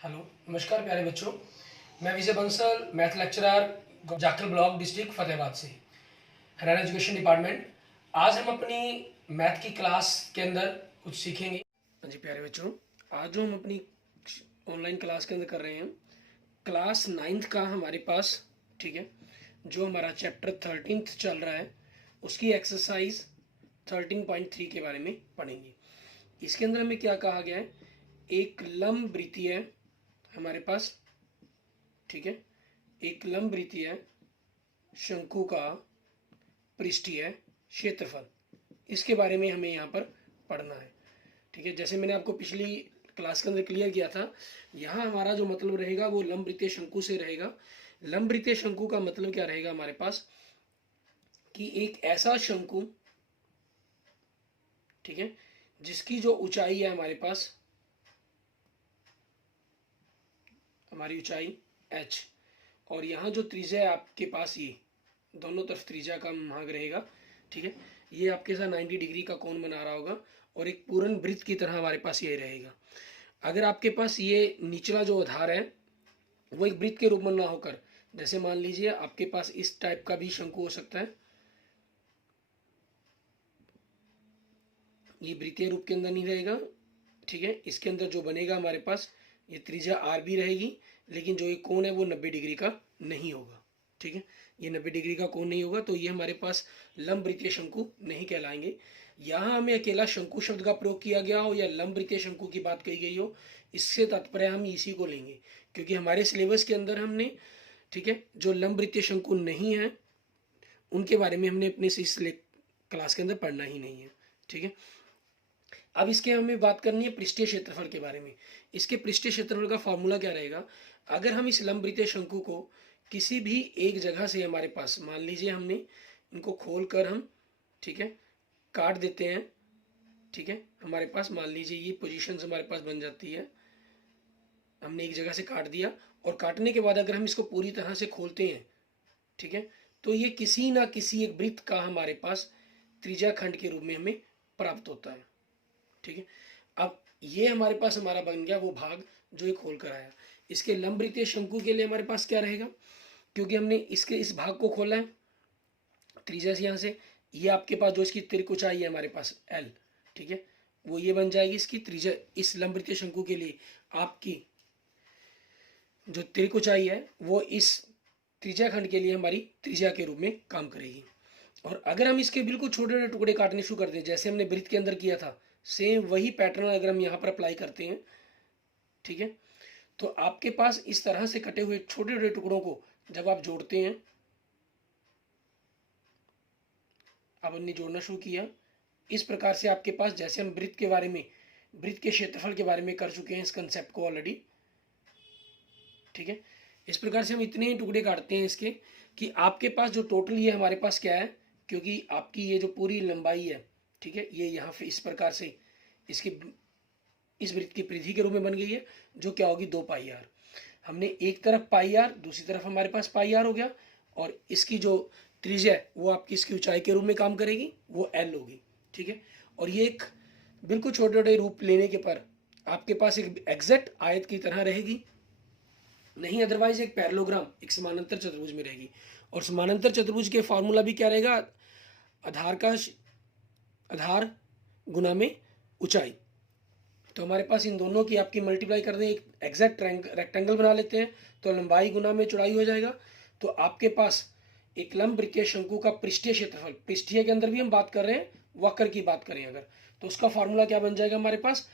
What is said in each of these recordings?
Hello, नमस्कार प्यारे बच्चों। मैं Vijay Bansal, math lecturer, Jakhal block, district Fatehabad से, हरियाणा एजुकेशन डिपार्टमेंट। आज हम अपनी मैथ की क्लास के अंदर कुछ सीखेंगे। हाँ जी प्यारे बच्चों, आज जो हम अपनी ऑनलाइन क्लास के अंदर कर रहे हैं, क्लास 9th का हमारे पास, ठीक है, जो हमारा चैप्टर 13th चल रहा है, उसकी एक्सरसाइज 13.3 के बारे में पढ़ेंगे। इसके अंदर हमें क्या कहा गया है, एक लंब वृत्तीय हमारे पास, ठीक है, एक लंब वृत्तीय शंकु का पृष्ठीय क्षेत्रफल, इसके बारे में हमें यहाँ पर पढ़ना है। ठीक है, जैसे मैंने आपको पिछली क्लास के अंदर क्लियर किया था, यहाँ हमारा जो मतलब रहेगा वो लंब वृत्तीय शंकु से रहेगा। लंब वृत्तीय शंकु का मतलब क्या रहेगा हमारे पास, कि एक ऐसा शंकु, ठीक है, जिसकी जो ऊंचाई है हमारे पास, हमारी ऊंचाई h, और यहाँ जो त्रिज्या है आपके पास, ये दोनों तरफ त्रिज्या का भाग रहेगा। ठीक है, ये आपके साथ 90 डिग्री का कोण बना रहा होगा और एक पूर्ण वृत्त की तरह हमारे पास ये रहेगा। अगर आपके पास ये निचला जो आधार है वो एक वृत्त के रूप में ना होकर, जैसे मान लीजिए आपके पास इस टाइप का भी शंकु हो सकता है, ये वृत्तीय रूप के अंदर नहीं रहेगा। ठीक है, इसके अंदर जो बनेगा हमारे पास, ये त्रिज्या आर भी रहेगी, लेकिन जो ये कोण है वो 90 डिग्री का नहीं होगा। ठीक है, ये 90 डिग्री का कोण नहीं होगा, तो ये हमारे पास लंब वृत्तीय शंकु नहीं कहलाएंगे। यहाँ हमें अकेला शंकु शब्द का प्रयोग किया गया हो या लंब वृत्तीय शंकु की बात कही गई हो, इससे तात्पर्य हम इसी को लेंगे, क्योंकि हमारे सिलेबस के अंदर हमने, ठीक है, जो लंब वृत्तीय शंकु नहीं है उनके बारे में हमने अपने इस क्लास के अंदर पढ़ना ही नहीं है। ठीक है, अब इसके हमें बात करनी है पृष्ठीय क्षेत्रफल के बारे में। इसके पृष्ठीय क्षेत्रफल का फॉर्मूला क्या रहेगा, अगर हम इस लंब वृत्तीय शंकु को किसी भी एक जगह से, हमारे पास मान लीजिए हमने इनको खोल कर हम, ठीक है, काट देते हैं। ठीक है, हमारे पास मान लीजिए ये पोजीशंस हमारे पास बन जाती है, हमने एक जगह से काट दिया, और काटने के बाद अगर हम इसको पूरी तरह से खोलते हैं, ठीक है, तो ये किसी ना किसी एक वृत्त का हमारे पास त्रिज्या खंड के रूप में हमें प्राप्त होता है। ठीक है, अब ये हमारे पास हमारा बन गया वो भाग जो ये खोल कर आया। इसके लंब वृत्तीय शंकु के लिए हमारे पास क्या रहेगा, क्योंकि हमने इसके इस भाग को खोला है त्रिज्या से, यहाँ से ये आपके पास जो इसकी तिर्क ऊंचाई है हमारे पास एल, ठीक है, वो ये बन जाएगी इसकी त्रिज्या। इस लंब वृत्तीय शंकु के लिए आपकी जो तिर्क ऊंचाई है वो इस त्रिज्या खंड के लिए हमारी त्रिज्या के रूप में काम करेगी। और अगर हम इसके बिल्कुल छोटे छोटे टुकड़े काटने शुरू कर दें, जैसे हमने वृत्त के अंदर किया था, सेम वही पैटर्न अगर हम यहाँ पर अप्लाई करते हैं, ठीक है, तो आपके पास इस तरह से कटे हुए छोटे छोटे टुकड़ों को जब आप जोड़ते हैं, अब हमने जोड़ना शुरू किया इस प्रकार से, आपके पास जैसे हम वृत्त के बारे में, वृत्त के क्षेत्रफल के बारे में कर चुके हैं इस कंसेप्ट को ऑलरेडी। ठीक है, इस प्रकार से हम इतने ही टुकड़े काटते हैं इसके, कि आपके पास जो टोटल ये हमारे पास क्या है, क्योंकि आपकी ये जो पूरी लंबाई है, ठीक है, ये यहाँ पे इस प्रकार से इसकी इस वृत्त की परिधि के रूप में बन गई है, जो क्या होगी 2 पाई आर। हमने एक तरफ पाई आर, दूसरी तरफ हमारे पास पाई आर हो गया, और इसकी जो त्रिज्या है वो आपकी इसकी ऊंचाई के रूप में काम करेगी, वो एल होगी। ठीक है, और ये एक बिल्कुल छोटे छोटे रूप लेने के पर आपके पास एक एग्जैक्ट आयत की तरह रहेगी, नहीं अदरवाइज एक पैरेललोग्राम, एक समानांतर चतुर्भुज में रहेगी। और समानांतर चतुर्भुज के फॉर्मूला भी क्या रहेगा, आधार गुना में ऊंचाई। तो हमारे पास इन दोनों की आपकी मल्टीप्लाई कर दें, एक एग्जैक्ट रेक्टेंगल बना लेते हैं, तो लंबाई गुना में चौड़ाई हो जाएगा। तो आपके पास एक लंब वृत्तीय शंकु का पृष्ठीय क्षेत्रफल, पृष्ठीय के अंदर भी हम बात कर रहे हैं, वक्र की बात करें अगर, तो उसका फॉर्मूला क्या बन जाएगा हमारे पास,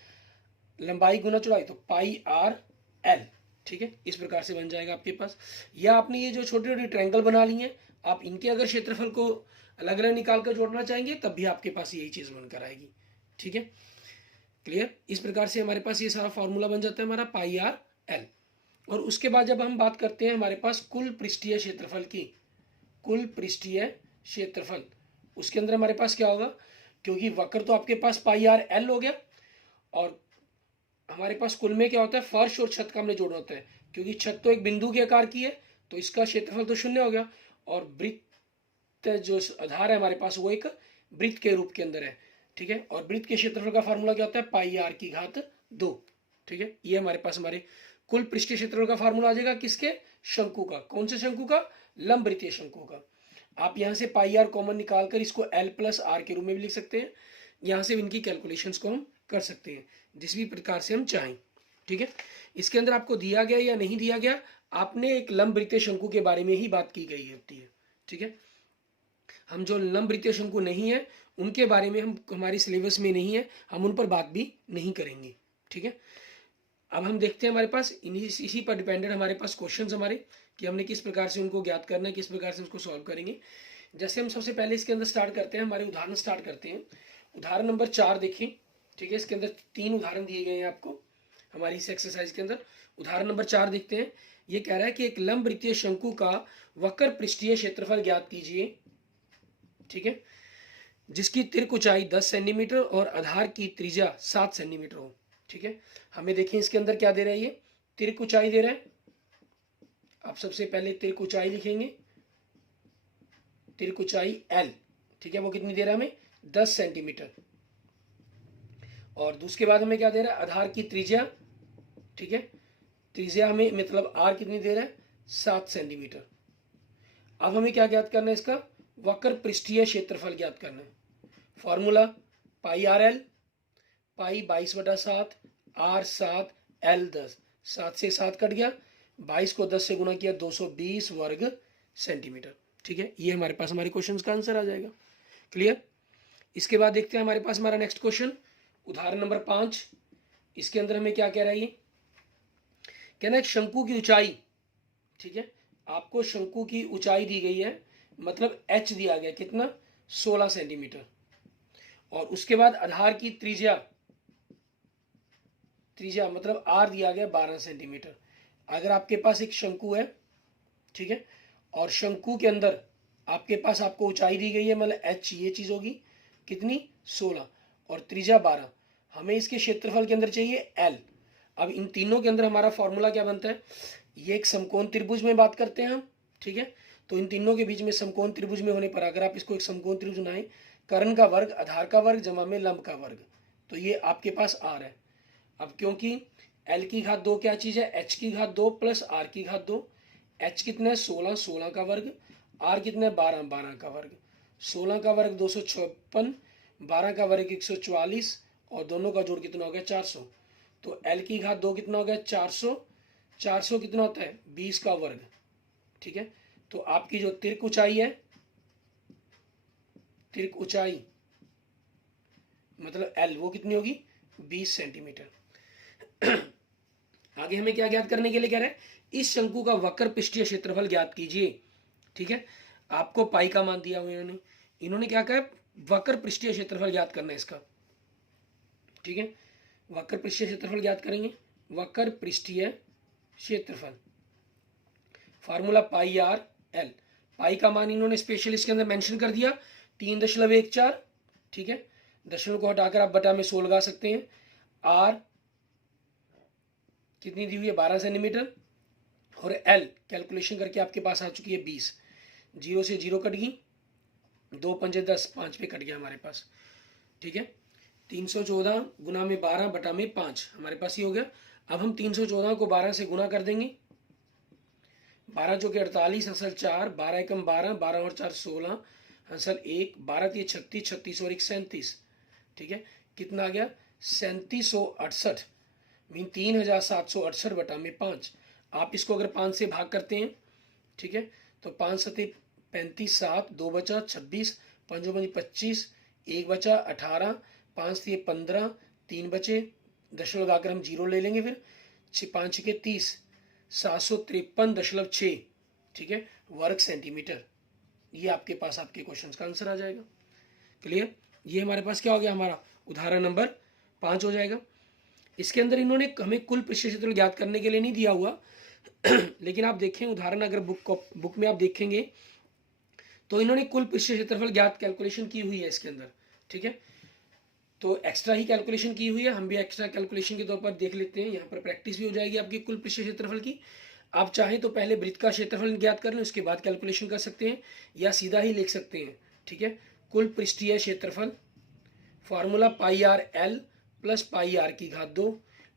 लंबाई गुना चौड़ाई, तो पाई आर एल। ठीक है, इस प्रकार से बन जाएगा आपके पास। या आपने ये जो छोटे छोटे ट्रायंगल बना लिए हैं, आप इनके अगर क्षेत्रफल को अलग अलग निकाल कर जोड़ना चाहेंगे तब भी आपके पास यही चीज बनकर आएगी। ठीक है, क्लियर। इस प्रकार से हमारे पास ये सारा फॉर्मूला बन जाता है हमारा पाई आर एल। और उसके बाद जब हम बात करते हैं हमारे पास कुल पृष्ठीय क्षेत्रफल की, कुल पृष्ठीय क्षेत्रफल, उसके अंदर हमारे पास क्या होगा, क्योंकि वक्र तो आपके पास पाई आर एल हो गया, और हमारे पास कुल में क्या होता है, फर्श और छत का हमने जोड़ना होता है, क्योंकि छत तो एक बिंदु के आकार की है, तो इसका क्षेत्रफल तो 0 हो गया, और वृत्त जो आधार है हमारे पास वो एक वृत्त के रूप के अंदर है। ठीक है, और वृत्त के क्षेत्रफल का फार्मूला क्या होता है, पाई आर की घात 2। ठीक है, ये हमारे पास हमारे कुल पृष्ठीय क्षेत्रफल का फार्मूला आ जाएगा किसके, शंकु का। कौन से शंकु का, लंब वृत्तीय शंकु का। आप यहाँ से पाई आर कॉमन निकालकर इसको एल प्लस आर के रूप में भी लिख सकते हैं। यहाँ से इनकी कैलकुलेशंस को हम कर सकते हैं जिस भी प्रकार से हम चाहें। ठीक है, इसके अंदर आपको दिया गया या नहीं दिया गया, आपने एक लंब वृत्तीय शंकु के बारे में ही बात की गई होती है। ठीक है, हम जो लंब वृत्तीय शंकु नहीं है उनके बारे में हम हमारी सिलेबस में नहीं है, हम उन पर बात भी नहीं करेंगे। ठीक है, अब हम देखते हैं हमारे पास इसी पर डिपेंडेंट हमारे पास क्वेश्चंस हमारे कि हमने किस प्रकार से उनको ज्ञात करना है, किस प्रकार से उसको सॉल्व करेंगे। जैसे हम सबसे पहले इसके अंदर स्टार्ट करते हैं, हमारे उदाहरण स्टार्ट करते हैं। उदाहरण नंबर 4 देखिए। ठीक है, इसके अंदर 3 उदाहरण दिए गए हैं आपको हमारी इस एक्सरसाइज के अंदर। उदाहरण नंबर 4 देखते हैं। ये कह रहा है कि एक लंब वृत्तीय शंकु का वक्र पृष्ठीय क्षेत्रफल ज्ञात कीजिए। ठीक है, जिसकी तिर्क ऊंचाई 10 सेंटीमीटर और आधार की त्रिज्या 7 सेंटीमीटर हो। ठीक है, हमें देखें इसके अंदर क्या दे रहा है, ये तिर्क ऊंचाई दे रहा है। आप सबसे पहले तिर्क ऊंचाई लिखेंगे, तिर्क ऊंचाई L। ठीक है, वो कितनी दे रहा है हमें, 10 सेंटीमीटर। और उसके बाद हमें क्या दे रहा है, आधार की त्रिज्या। ठीक है, त्रिज्या हमें मतलब R कितनी दे रहा है, 7 सेंटीमीटर। अब हमें क्या ज्ञात करना है, इसका वक्र पृष्ठीय क्षेत्रफल ज्ञात करना है। फॉर्मूला पाई आर एल, पाई 22/7, R 7, L 10। 7 से 7 कट गया, 22 को 10 से गुना किया, 220 वर्ग सेंटीमीटर। ठीक है, ये हमारे पास हमारे क्वेश्चन का आंसर आ जाएगा। क्लियर। इसके बाद देखते हैं हमारे पास हमारा नेक्स्ट क्वेश्चन, उदाहरण नंबर 5। इसके अंदर हमें क्या कह रहा है, ये कहना है शंकु की ऊंचाई। ठीक है, आपको शंकु की ऊंचाई दी गई है, मतलब h दिया गया कितना, 16 सेंटीमीटर। और उसके बाद आधार की त्रिज्या, त्रिज्या मतलब r दिया गया 12 सेंटीमीटर। अगर आपके पास एक शंकु है, ठीक है, और शंकु के अंदर आपके पास आपको ऊंचाई दी गई है, मतलब h ये चीज होगी कितनी, 16, और त्रिज्या 12। हमें इसके क्षेत्रफल के अंदर चाहिए l। अब इन तीनों के अंदर हमारा फॉर्मूला क्या बनता है, ये एक समकोण त्रिभुज में बात करते हैं हम। ठीक है, तो इन तीनों के बीच में समकोण त्रिभुज में होने पर अगर आप इसको एक समकोण त्रिभुज बनाएं, कर्ण का वर्ग आधार का वर्ग जमा में लंब का वर्ग, तो ये आपके पास r है। अब क्योंकि l की घात 2 क्या चीज है, h की घात 2 प्लस r की घात 2। h कितना है, 16, 16 का वर्ग, r कितना है, 12, 12 का वर्ग। 16 का वर्ग 256, 12 का वर्ग 144, और दोनों का जोड़ कितना हो गया, 400। तो l की घात 2 कितना हो गया, 400। 400 कितना होता है, 20 का वर्ग। ठीक है, तो आपकी जो तिर्क ऊंचाई है, तिर्क ऊंचाई मतलब L, वो कितनी होगी, 20 सेंटीमीटर। आगे हमें क्या ज्ञात करने के लिए कह रहे हैं, इस शंकु का वक्र पृष्ठीय क्षेत्रफल ज्ञात कीजिए। ठीक है, आपको पाई का मान दिया हुआ इन्होंने क्या कहा, वक्र पृष्ठीय क्षेत्रफल ज्ञात करना है इसका। ठीक है, वक्र पृष्ठीय क्षेत्रफल ज्ञात करेंगे, वक्र पृष्ठीय क्षेत्रफल फार्मूला पाई आर एल। पाई का मान इन्होंने स्पेशल इसके अंदर मेंशन कर दिया, 3.14। ठीक है, दशमलव को हटाकर आप बटा में 16 लगा सकते हैं। आर कितनी दी हुई है, 12 सेंटीमीटर, और एल कैलकुलेशन करके आपके पास आ चुकी है 20। 0 से 0 कट गई, 2 पंजे 10, 5 पे कट गया हमारे पास। ठीक है, 314 गुना में 12 बटा में 5 हमारे पास ये हो गया। अब हम 314 को 12 से गुना कर देंगे, 12 जो कि 48, हंसल 4, 12 एकम 12, 12 और 4 16, हंसल 1, 12 3 36, 36 और 1 37। ठीक है, कितना आ गया, 3768, मीन 3768 बटा में 5। आप इसको अगर 5 से भाग करते हैं, ठीक है, तो 5 सते 35, 7, 2 बचा 26, 5 25, 1 बचा 18, 5 दिए 15, 3 बचे, दशमलव लगाकर हम 0 ले लेंगे, फिर 5 के 30, 753.6। ठीक है, वर्ग सेंटीमीटर। ये आपके पास आपके क्वेश्चन का आंसर आ जाएगा। क्लियर। ये हमारे पास क्या हो गया, हमारा उदाहरण नंबर 5 हो जाएगा। इसके अंदर इन्होंने हमें कुल पृष्ठीय क्षेत्रफल ज्ञात करने के लिए नहीं दिया हुआ लेकिन आप देखें उदाहरण, अगर बुक में आप देखेंगे तो इन्होंने कुल पृष्ठीय क्षेत्रफल ज्ञात कैलकुलेशन की हुई है इसके अंदर। ठीक है, तो एक्स्ट्रा ही कैलकुलेशन की हुई है, हम भी एक्स्ट्रा कैलकुलेशन के तौर पर देख लेते हैं। यहाँ पर प्रैक्टिस भी हो जाएगी आपकी कुल पृष्ठीय क्षेत्रफल की। आप चाहें तो पहले वृत्त का क्षेत्रफल ज्ञात कर लें, उसके बाद कैलकुलेशन कर सकते हैं, या सीधा ही लिख सकते हैं। ठीक है, कुल पृष्ठीय क्षेत्रफल formula pi r l plus pi r की घात 2।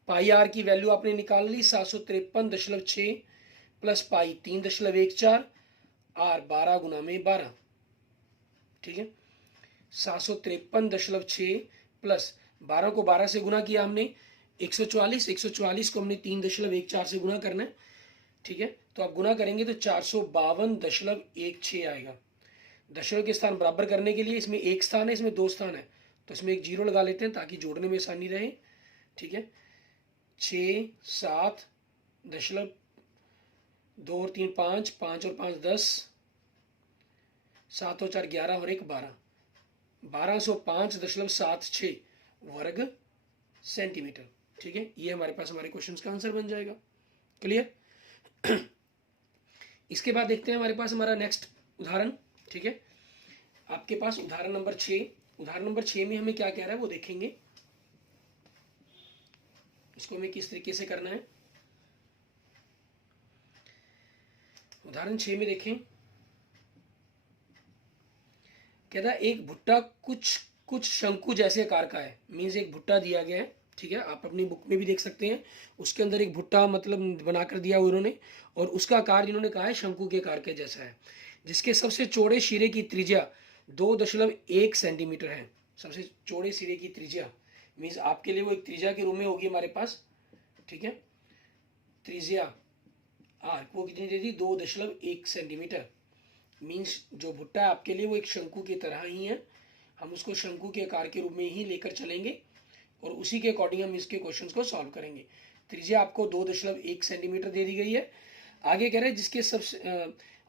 पाई आर की वैल्यू आपने निकाल ली 753.6 प्लस पाई 3.14 आर 12 गुना में 12, ठीक है। 753.6 प्लस 12 को 12 से गुना किया हमने 144 को हमने 3.14 से गुना करना है, ठीक है। तो आप गुना करेंगे तो 452.16 आएगा। दशमलव के स्थान बराबर करने के लिए इसमें एक स्थान है, इसमें दो स्थान है, तो इसमें एक जीरो लगा लेते हैं ताकि जोड़ने में आसानी रहे, ठीक है। 6 7 दशमलव 2 और 3 5, 5 और 5 10, 7 और 4 11 और 1 12, 1205.76 वर्ग सेंटीमीटर, ठीक है। ये हमारे पास हमारे क्वेश्चन का आंसर बन जाएगा। क्लियर। इसके बाद देखते हैं हमारे पास हमारा नेक्स्ट उदाहरण, ठीक है। आपके पास उदाहरण नंबर 6, उदाहरण नंबर 6 में हमें क्या कह रहा है वो देखेंगे। इसको हमें किस तरीके से करना है। उदाहरण 6 में देखें, कहता है एक भुट्टा कुछ शंकु जैसे आकार का है। मीन्स एक भुट्टा दिया गया है, ठीक है, आप अपनी बुक में भी देख सकते हैं। उसके अंदर एक भुट्टा मतलब बनाकर दिया उन्होंने, और उसका आकार इन्होंने कहा है शंकु के आकार के जैसा है, जिसके सबसे चौड़े सिरे की त्रिज्या 2.1 सेंटीमीटर है। सबसे चौड़े सिरे की त्रिज्या मीन्स आपके लिए वो एक त्रिज्या के रूप में होगी हमारे पास, ठीक है। त्रिज्या आर वो कितनी दे दी 2.1 सेंटीमीटर। मीन्स जो भुट्टा है आपके लिए वो एक शंकु की तरह ही है, हम उसको शंकु के आकार के रूप में ही लेकर चलेंगे और उसी के अकॉर्डिंग हम इसके क्वेश्चंस को सॉल्व करेंगे। त्रिज्या आपको 2.1 सेंटीमीटर दे दी गई है। आगे कह रहे हैं जिसके सबसे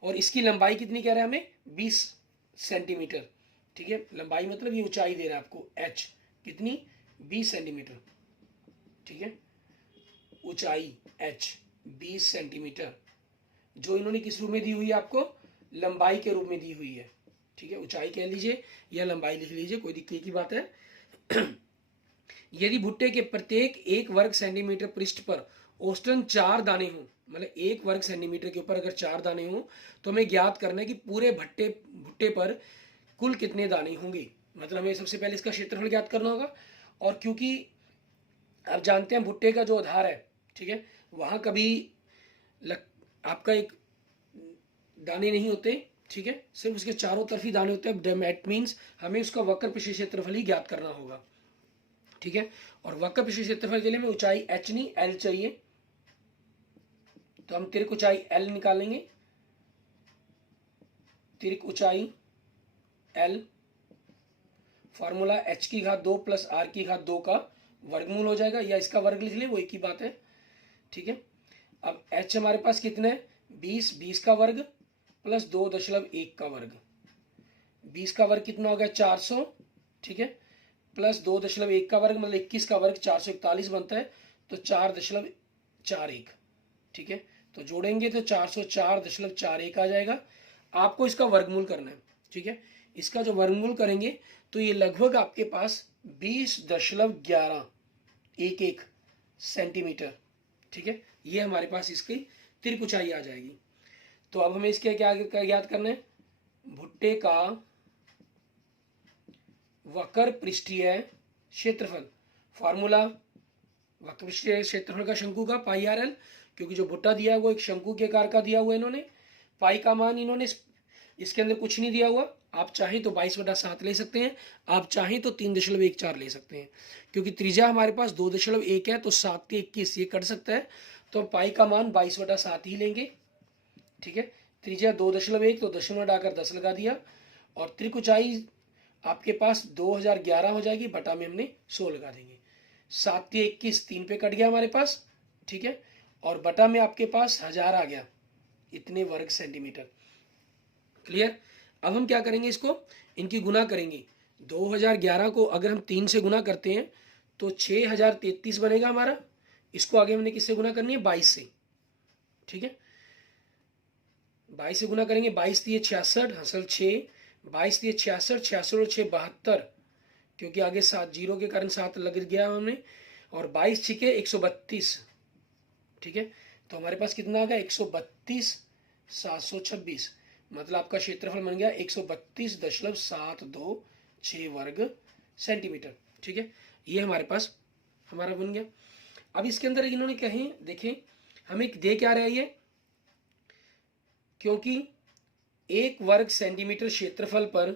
और इसकी लंबाई कितनी कह रहे हैं हमें 20 सेंटीमीटर, ठीक है। लंबाई मतलब ये ऊंचाई दे रहा है आपको h कितनी 20 सेंटीमीटर, ठीक है। ऊंचाई h 20 सेंटीमीटर जो इन्होंने किस रूप में दी हुई है आपको लंबाई के रूप में दी हुई है, ठीक है। ऊंचाई कह लीजिए या लंबाई लिख लीजिए, कोई दिक्कत की बात है। यदि भुट्टे के प्रत्येक 1 वर्ग सेंटीमीटर पृष्ठ पर औसतन 4 दाने हों, मतलब 1 वर्ग सेंटीमीटर के ऊपर अगर 4 दाने हों, तो हमें ज्ञात करना है कि पूरे भुट्टे पर कुल कितने दाने होंगे। मतलब हमें सबसे पहले इसका क्षेत्रफल ज्ञात करना होगा। और क्योंकि आप जानते हैं भुट्टे का जो आधार है, ठीक है, वहां कभी आपका एक दाने नहीं होते, ठीक है, सिर्फ उसके चारों तरफ ही दाने होते हैं। दैट मीन्स हमें उसका वक्र पिछले क्षेत्रफल ही ज्ञात करना होगा, ठीक है। और वक्र पिछले क्षेत्रफल के लिए हमें ऊंचाई h नहीं l चाहिए, तो हम तिरक ऊंचाई l निकालेंगे। तिरक ऊंचाई l फॉर्मूला h की घात 2 प्लस r की घात 2 का वर्गमूल हो जाएगा, या इसका वर्ग लिख ले वो एक ही बात है, ठीक है। अब h हमारे पास कितना है 20 का वर्ग प्लस 2.1 का वर्ग, 20 का वर्ग कितना हो गया 400, ठीक है, प्लस 2.1 का वर्ग मतलब 21 का वर्ग 441 बनता है, तो 4.41, ठीक है। तो जोड़ेंगे तो 404.41 आ जाएगा। आपको इसका वर्गमूल करना है, ठीक है। इसका जो वर्गमूल करेंगे तो ये लगभग आपके पास 20.1111 सेंटीमीटर, ठीक है। ये हमारे पास इसकी तिरक ऊंचाई आ जाएगी। तो अब हमें इसके क्या ज्ञात करना है, भुट्टे का वक्र पृष्ठीय क्षेत्रफल, फॉर्मूला वक्र पृष्ठीय क्षेत्रफल का शंकु का पाई आर एल, क्योंकि जो भुट्टा दिया है वो एक शंकु के आकार का दिया हुआ है इन्होंने। पाई का मान इन्होंने इसके अंदर कुछ नहीं दिया हुआ, आप चाहें तो 22/7 ले सकते हैं, आप चाहें तो 3.14 ले सकते हैं। क्योंकि त्रिज्या हमारे पास 2.1 है तो 7 के 21 ये कट सकता है, तो पाई का मान 22/7 ही लेंगे, ठीक है। त्रिज्या 2.1 तो दशमलव हटाकर 10 लगा दिया, और त्रिक ऊंचाई आपके पास 2011 हो जाएगी, बटा में हमने 100 लगा देंगे। 7 के 21 3 पे कट गया हमारे पास, ठीक है, और बटा में आपके पास 1000 आ गया, इतने वर्ग सेंटीमीटर। क्लियर। अब हम क्या करेंगे, इसको इनकी गुना करेंगे। 2011 को अगर हम 3 से गुना करते हैं तो 6033 बनेगा हमारा। इसको आगे हमने किससे गुना करनी है 22 से, ठीक है। 22 से गुना करेंगे, 22 दिए 66 हासिल 6, 22 दिए 66, 66 और 6 72, क्योंकि आगे 7 जीरो के कारण 7 लग गया हमने, और 22 छिके 132, ठीक है। तो हमारे पास कितना आ गया 132,726, मतलब आपका क्षेत्रफल बन गया 132.726 वर्ग सेंटीमीटर, ठीक है। ये हमारे पास हमारा बन गया। अब इसके अंदर इन्होंने कहे, देखें हमें दे क्या रहा है ये, क्योंकि 1 वर्ग सेंटीमीटर क्षेत्रफल पर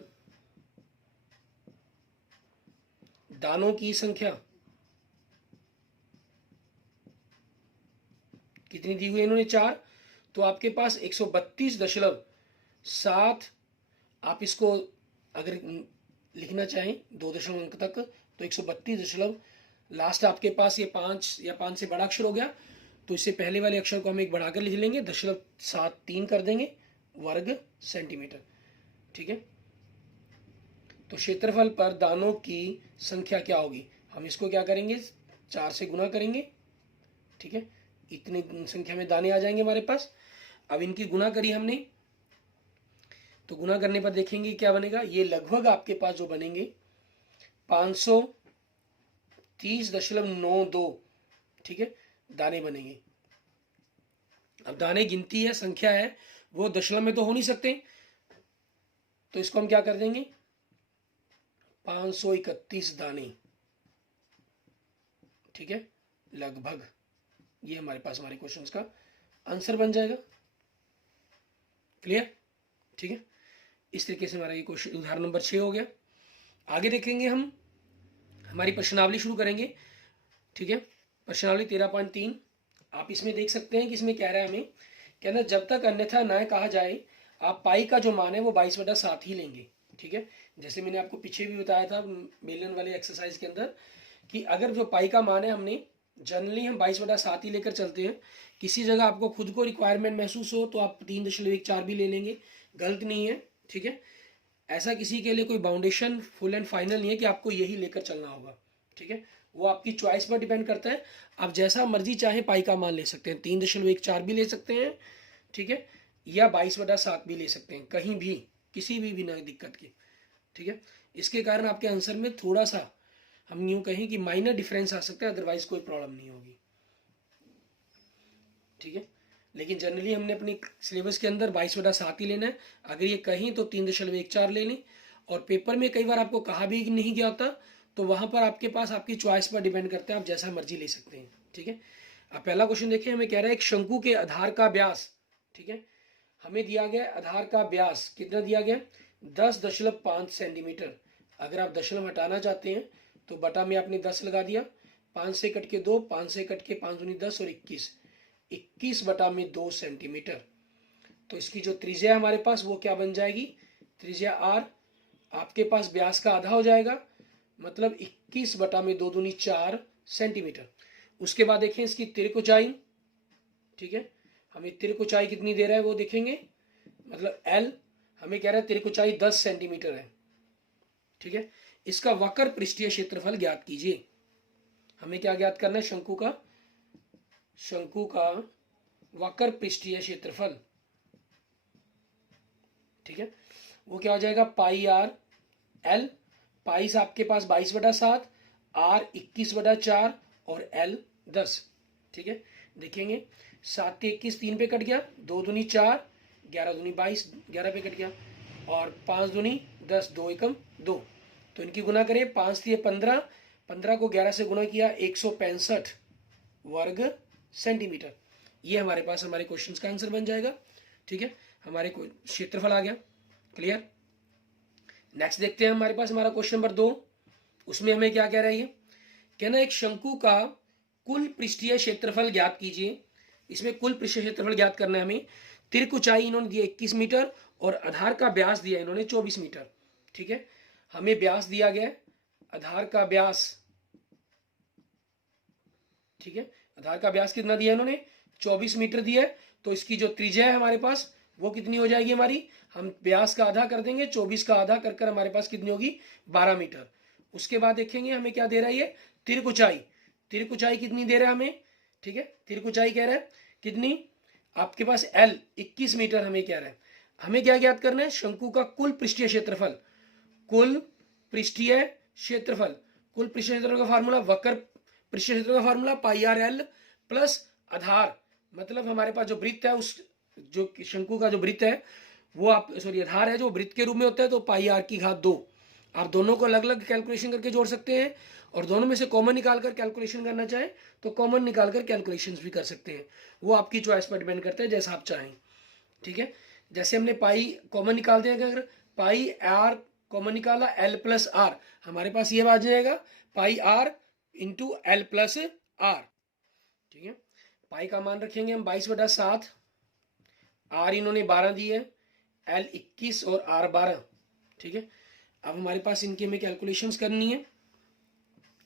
दानों की संख्या कितनी दी हुई है इन्होंने 4, तो आपके पास 132.7, आप इसको अगर लिखना चाहें 2 दशमलव अंक तक तो 132 लास्ट आपके पास ये 5 या 5 से बड़ा अक्षर हो गया, तो इससे पहले वाले अक्षर को हम एक बढ़ाकर लिख लेंगे, 0.73 कर देंगे वर्ग सेंटीमीटर। ठीक है, तो क्षेत्रफल पर दानों की संख्या क्या होगी, हम इसको क्या करेंगे 4 से गुना करेंगे। ठीक है, इतनी संख्या में दाने आ जाएंगे हमारे पास। अब इनकी गुना करी हमने, तो गुना करने पर देखेंगे क्या बनेगा, ये लगभग आपके पास जो बनेंगे 530.92, ठीक है, दाने बनेंगे। अब दाने गिनती है, संख्या है, वो दशमलव में तो हो नहीं सकते, तो इसको हम क्या कर देंगे 531 दाने। ठीक है, लगभग, ये हमारे पास हमारे क्वेश्चंस का आंसर बन जाएगा। क्लियर? ठीक है, इस तरीके से हमारा ये क्वेश्चन उदाहरण नंबर 6 हो गया। आगे देखेंगे हम, हमारी प्रश्नावली शुरू करेंगे। ठीक है, प्रश्नावली 13.3 आप इसमें देख सकते हैं कि इसमें कह रहा है हमें, कहना जब तक अन्यथा ना कहा जाए आप पाई का जो मान है वो 22/7 ही लेंगे। ठीक है, जैसे मैंने आपको पीछे भी बताया था बेलन वाले एक्सरसाइज के अंदर कि अगर जो पाई का मान है, हमने जनरली हम 22/7 ही लेकर चलते हैं। किसी जगह आपको खुद को रिक्वायरमेंट महसूस हो तो आप 3.14 भी ले लेंगे, गलत नहीं है। ठीक है, ऐसा किसी के लिए कोई बाउंडेशन फुल एंड फाइनल नहीं है कि आपको यही लेकर चलना होगा। ठीक है, वो आपकी चॉइस पर डिपेंड करता है, आप जैसा मर्जी चाहे पाई का मान ले सकते हैं, 3.14 भी ले सकते हैं। ठीक है, या 22/7 भी ले सकते हैं, कहीं भी किसी भी बिना दिक्कत के। ठीक है, इसके कारण आपके आंसर में थोड़ा सा हम यूं कहें कि माइनर डिफरेंस आ सकता है, अदरवाइज कोई प्रॉब्लम नहीं होगी। ठीक है, लेकिन जनरली हमने अपनी सिलेबस के अंदर 22/7 ही लेना है। अगर ये कहीं तो 3.14 ले लें, और पेपर में कई बार आपको कहा भी नहीं गया होता, तो वहां पर आपके पास आपकी चॉइस पर डिपेंड करता है, आप जैसा मर्जी ले सकते हैं। ठीक है, अब पहला क्वेश्चन देखिए, हमें कह रहा है एक शंकु के आधार का व्यास, ठीक है, हमें दिया गया आधार का व्यास कितना दिया गया 10.5 सेंटीमीटर। अगर आप दशमलव हटाना चाहते हैं तो बटा में आपने 10 लगा दिया, 5 से कट के 2, 5 से कट के 5 दूनी 10 और 21 बटा में 2 सेंटीमीटर। तो इसकी जो त्रिज्या है हमारे पास वो क्या बन जाएगी, त्रिज्या r, आपके पास व्यास का आधा हो जाएगा, मतलब 21 बटा में 2 दूनी 4 सेंटीमीटर। उसके बाद देखें इसकी तिर्क ऊंचाई। ठीक है, हमें तिर्क ऊंचाई कितनी दे रहा है वो देखेंगे, मतलब l हमें कह रहा है तिर्क ऊंचाई 10 सेंटीमीटर है। ठीक है, इसका वक्र पृष्ठीय क्षेत्रफल ज्ञात कीजिए। हमें क्या ज्ञात करना है, शंकु का वक्र पृष्ठीय क्षेत्रफल। ठीक है, वो क्या हो जाएगा पाई r l, पाई से आपके पास 22/7, r 21/4 और l 10। ठीक है, देखेंगे 7 से 21 3 पे कट गया, 2 दूनी 4, 11 दूनी 22, 11 पे कट गया, और 5 दूनी 10, 2 एकम 2। तो इनकी गुना करें, 5 से 15, 15 को 11 से गुना किया 165 वर्ग सेंटीमीटर। ये हमारे पास हमारे क्वेश्चंस का आंसर बन जाएगा। ठीक है, हमारे को क्षेत्रफल आ गया। क्लियर? नेक्स्ट देखते हैं हमारे पास हमारा क्वेश्चन नंबर 2। उसमें हमें क्या कह रहा है, ये कहना एक शंकु का कुल पृष्ठीय क्षेत्रफल ज्ञात कीजिए। इसमें कुल पृष्ठीय क्षेत्रफल ज्ञात करना है हमें। तिर्क ऊंचाई इन्होंने दिया 21 मीटर और आधार का व्यास दिया इन्होंने 24 मीटर। ठीक है, हमें व्यास दिया गया आधार का व्यास। ठीक है, आधार का व्यास कितना दिया इन्होंने 24 मीटर दिया है, तो इसकी जो त्रिज्या है हमारे पास वो कितनी हो जाएगी हमारी, हम व्यास का आधा कर देंगे, 24 का आधा कर हमारे पास कितनी होगी 12 मीटर। उसके बाद देखेंगे हमें क्या दे रहा है ये तिर्क ऊंचाई। तिर्क ऊंचाई कितनी दे रहा है हमें, ठीक है, तिर्क ऊंचाई कह रहा है कितनी आपके पास l 21 मीटर हमें कह रहा है। हमें क्या ज्ञात करना है, शंकु का कुल पृष्ठीय क्षेत्रफल। कुल पृष्ठीय क्षेत्रफल, कुल पृष्ठीय क्षेत्रफल का फार्मूला, वक्र पृष्ठीय क्षेत्रफल का formula pi r l plus आधार, मतलब हमारे पास जो वृत्त है, उस जो शंकु का जो वृत्त है वो आप आधार है जो वृत्त के रूप में होता है, तो पाई r की घात 2, आप दोनों को अलग अलग कैलकुलेशन करके जोड़ सकते हैं, और दोनों में से कॉमन निकाल कर कैलकुलेशन करना चाहे तो कॉमन निकाल कर कैलकुलेशंस भी कर सकते हैं। वो आपकी चॉइस पर डिपेंड करता है, जैसा आप चाहें। ठीक है, जैसे हमने पाई कॉमन निकालते हैं, अगर पाई आर कॉमन निकाला, एल प्लस आर, हमारे पास ये आ जाएगा pi r into l plus r. ठीक है, पाई का मान रखेंगे हम 22/7, आर इन्होंने 12 दी है, एल 21 और आर 12। ठीक है, अब हमारे पास इनकी हमें कैलकुलेशंस करनी है।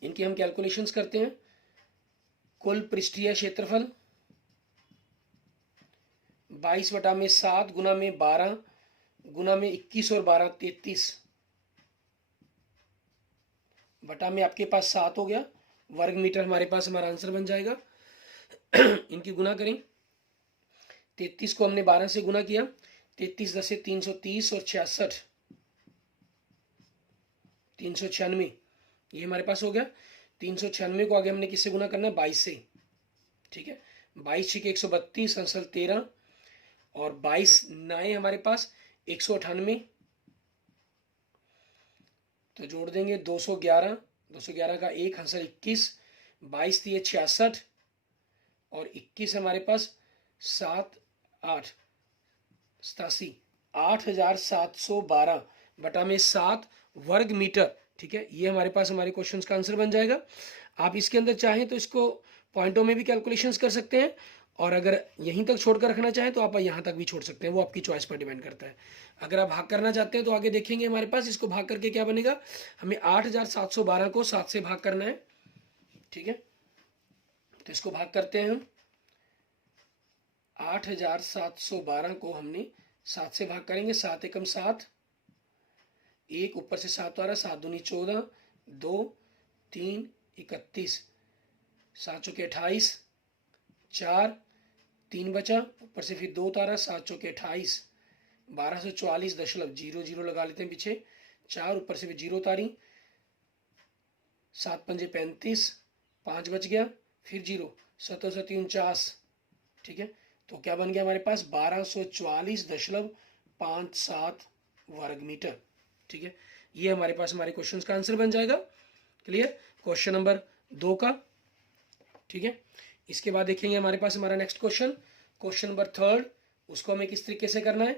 इनकी हम कैलकुलेशंस करते हैं। कुल पृष्ठीय क्षेत्रफल 22/7 गुना में 12 गुना में 21 और 12 33 बटा में आपके पास 7 हो गया वर्ग मीटर, हमारे पास हमारा आंसर बन जाएगा। इनकी गुना करें, 33 को हमने 12 से गुना किया, 33 10 से 330 और 66 396, ये हमारे पास हो गया। 396 को आगे हमने किससे गुना करना है, 22 से। ठीक है, 22 छिके 132, आंसर 13, और 22 नए हमारे पास 198, तो जोड़ देंगे 211, 211 का 1, आंसर 21, 22 दिए 66 और 21 हमारे पास 7 8 87, 8712 बटा में 7 वर्ग मीटर। ठीक है, ये हमारे पास हमारे क्वेश्चन का आंसर बन जाएगा। आप इसके अंदर चाहें तो इसको पॉइंटों में भी कैलकुलेशंस कर सकते हैं, और अगर यहीं तक छोड़कर रखना चाहें तो आप यहाँ तक भी छोड़ सकते हैं, वो आपकी चॉइस पर डिपेंड करता है। अगर आप भाग करना चाहते हैं तो आगे देखेंगे हमारे पास इसको भाग करके क्या बनेगा। हमें 8712 को 7 से भाग करना है। ठीक है, तो इसको भाग करते हैं हम। 8712 को हमने 7 से भाग करेंगे, 7 एकम 7, 1 ऊपर से 7 आ रहा, 7 दूनी 14, 2 3 31, 7 चौके 28, 4 3 बचा, ऊपर से फिर 2 तारा, 7 चौके 28, 1244.00 लगा लेते हैं पीछे, 4 ऊपर से फिर 0 तारी, 7 पंजे 35, 5 बच गया, फिर 0, 7 7 49। ठीक है, तो क्या बन गया हमारे पास 1244.57 वर्ग मीटर। ठीक है, ये हमारे पास हमारे क्वेश्चन का आंसर बन जाएगा। क्लियर, क्वेश्चन नंबर 2 का। ठीक है, इसके बाद देखेंगे हमारे पास हमारा नेक्स्ट क्वेश्चन, क्वेश्चन नंबर 3, उसको हमें किस तरीके से करना है।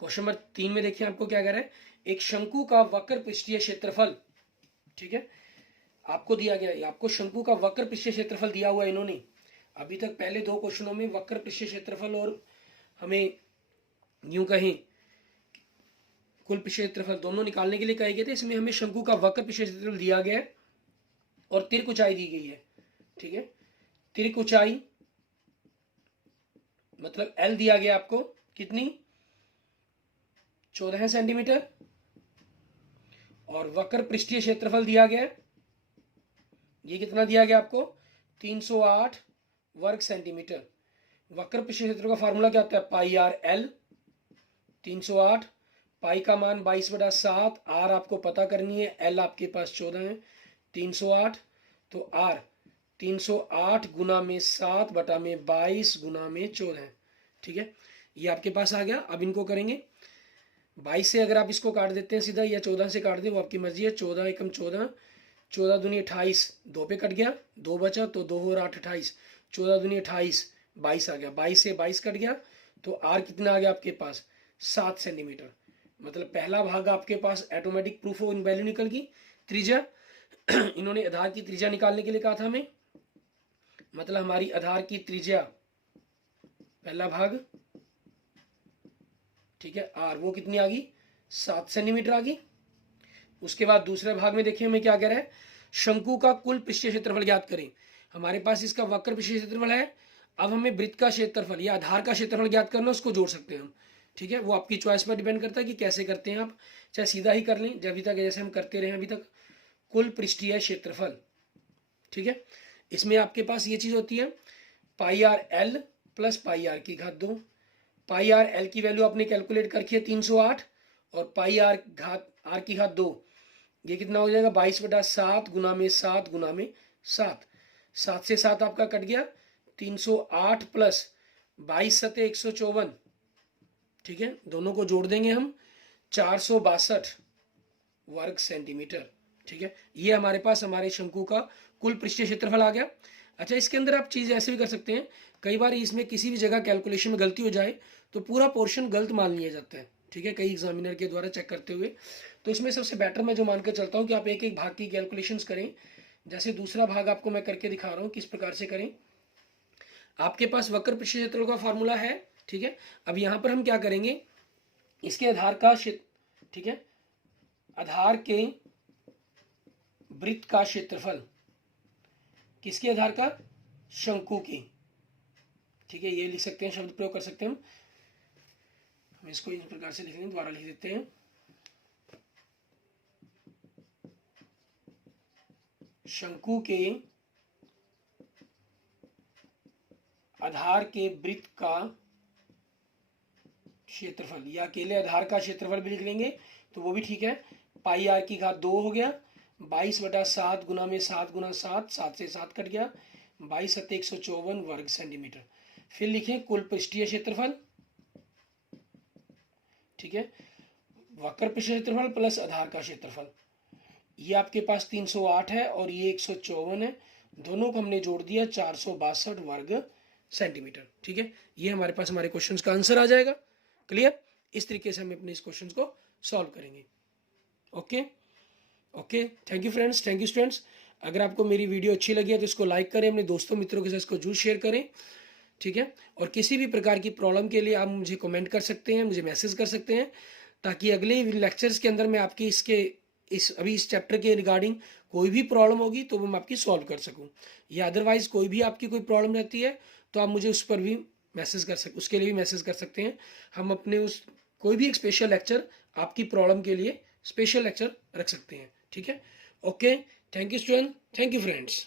क्वेश्चन नंबर 3 में देखिए आपको क्या कह रहा है, एक शंकु का वक्र पृष्ठीय क्षेत्रफल। ठीक है, आपको दिया गया है, आपको शंकु का वक्र पृष्ठीय क्षेत्रफल दिया हुआ है इन्होंने। अभी तक पहले 2 क्वेश्चनों में वक्र पृष्ठीय क्षेत्रफल और हमें यूं कहें कुल पृष्ठीय क्षेत्रफल दोनों निकालने के लिए कहे गए थे। इसमें हमें शंकु का वक्र पृष्ठीय क्षेत्रफल दिया गया है और तिर्क ऊंचाई दी गई है। ठीक है, तिर्क ऊंचाई मतलब एल दिया गया आपको कितनी, 14 सेंटीमीटर, और वक्र पृष्ठीय क्षेत्रफल दिया गया है, ये कितना दिया गया आपको, 308 वर्ग सेंटीमीटर। वक्र पृष्ठीय क्षेत्र का फार्मूला क्या होता है, पाई आर एल, 308, पाई का मान 22/7, आर आपको पता करनी है, एल आपके पास 14 है, 308, तो आर 308 गुना में 7 बटा में 22 गुना में 14। ठीक है, ये आपके पास आ गया। अब इनको करेंगे 22 से, अगर आप इसको काट देते हैं सीधा या 14 से काट दें, वो आपकी मर्जी है। 14 एकम 14, 14 दूनी 28, 2 पे कट गया, 2 बचा, तो 2 और 8 28, 14 दूनी 28, 22 आ गया, 22 से 22 कट गया, तो आर कितना आ गया आपके पास, 7 सेंटीमीटर। मतलब पहला भाग आपके पास ऑटोमेटिक प्रूफ हो, इन वैल्यू निकल गई। त्रिज्या इन्होंने आधार की त्रिज्या निकालने के लिए कहा था हमें, मतलब हमारी आधार की त्रिज्या पहला भाग, ठीक है, आर वो कितनी आ गई, 7 सेंटीमीटर आ गई। उसके बाद दूसरे भाग में देखिए हमें क्या कह रहा है, शंकु का कुल पृष्ठीय क्षेत्रफल ज्ञात करें। हमारे पास इसका वक्र पृष्ठीय क्षेत्रफल है, अब हमें वृत्त का क्षेत्रफल या आधार का क्षेत्रफल ज्ञात करना, उसको जोड़ सकते हैं हम। ठीक है, वो आपकी चॉइस पर डिपेंड करता है कि कैसे करते हैं आप, चाहे सीधा ही कर लें अभी तक जैसे हम करते रहे अभी तक। कुल पृष्ठीय क्षेत्रफल, ठीक है, इसमें आपके पास ये चीज होती है pi r l plus pi r की घात 2। पाई आर एल की वैल्यू आपने कैलकुलेट कर रखी है 308, और पाई आर घात आर की घात 2, ये कितना हो जाएगा 22/7 गुना में 7 गुना में 7, 7 से 7 आपका कट गया, 308 प्लस 22 सते 154। ठीक है, दोनों को जोड़ देंगे हम, 462 वर्ग सेंटीमीटर। ठीक है, ये हमारे पास हमारे शंकु का कुल पृष्ठीय क्षेत्रफल आ गया। अच्छा, इसके अंदर आप चीज़ ऐसे भी कर सकते हैं, कई बार इसमें किसी भी जगह कैलकुलेशन में गलती हो जाए तो पूरा पोर्शन गलत मान लिया जाता है। ठीक है, कई एग्जामिनर के द्वारा चेक करते हुए, तो इसमें सबसे बेटर मैं जो मानकर चलता हूँ कि आप एक एक भाग की कैलकुलेशंस करें। जैसे दूसरा भाग आपको मैं करके दिखा रहा हूँ किस प्रकार से करें। आपके पास वक्र पृष्ठीय क्षेत्रफल का फार्मूला है। ठीक है, अब यहाँ पर हम क्या करेंगे, इसके आधार का क्षेत्र, ठीक है, आधार के वृत्त का क्षेत्रफल, किसके आधार का, शंकु की। ठीक है, ये लिख सकते हैं, शब्द प्रयोग कर सकते हैं हम इसको इस प्रकार से लिखेंगे, दोबारा लिख देते हैं। शंकु के आधार के वृत्त का क्षेत्रफल, या अकेले आधार का क्षेत्रफल भी लिख लेंगे तो वो भी ठीक है। पाई आर की घात 2 हो गया, 22/7 गुना में 7 गुना 7, 7 से 7 कट गया, 22 × 154 वर्ग सेंटीमीटर। फिर लिखें कुल पृष्ठीय क्षेत्रफल। ठीक है, वक्र पृष्ठीय क्षेत्रफल प्लस आधार का क्षेत्रफल, ये आपके पास 308 है और ये 154 है, दोनों को हमने जोड़ दिया 462 वर्ग सेंटीमीटर। ठीक है, ये हमारे पास हमारे क्वेश्चंस का आंसर आ जाएगा। क्लियर, इस तरीके से हम अपने इस क्वेश्चंस को सॉल्व करेंगे। Okay okay, thank you friends, thank you students. अगर आपको मेरी वीडियो अच्छी लगी है तो इसको लाइक करें, अपने दोस्तों मित्रों के साथ इसको जरूर शेयर करें। ठीक है, और किसी भी प्रकार की प्रॉब्लम के लिए आप मुझे कमेंट कर सकते हैं, मुझे मैसेज कर सकते हैं, ताकि अगले लेक्चर्स के अंदर मैं आपकी इस चैप्टर के रिगार्डिंग कोई भी प्रॉब्लम होगी तो मैं आपकी सॉल्व कर सकूं, या अदरवाइज कोई भी आपकी कोई प्रॉब्लम रहती है तो आप मुझे उस पर भी मैसेज कर सकते, उसके लिए भी मैसेज कर सकते हैं। हम अपने उस कोई भी एक स्पेशल लेक्चर आपकी प्रॉब्लम के लिए स्पेशल लेक्चर रख सकते हैं। ठीक है, okay, thank you student, thank you friends.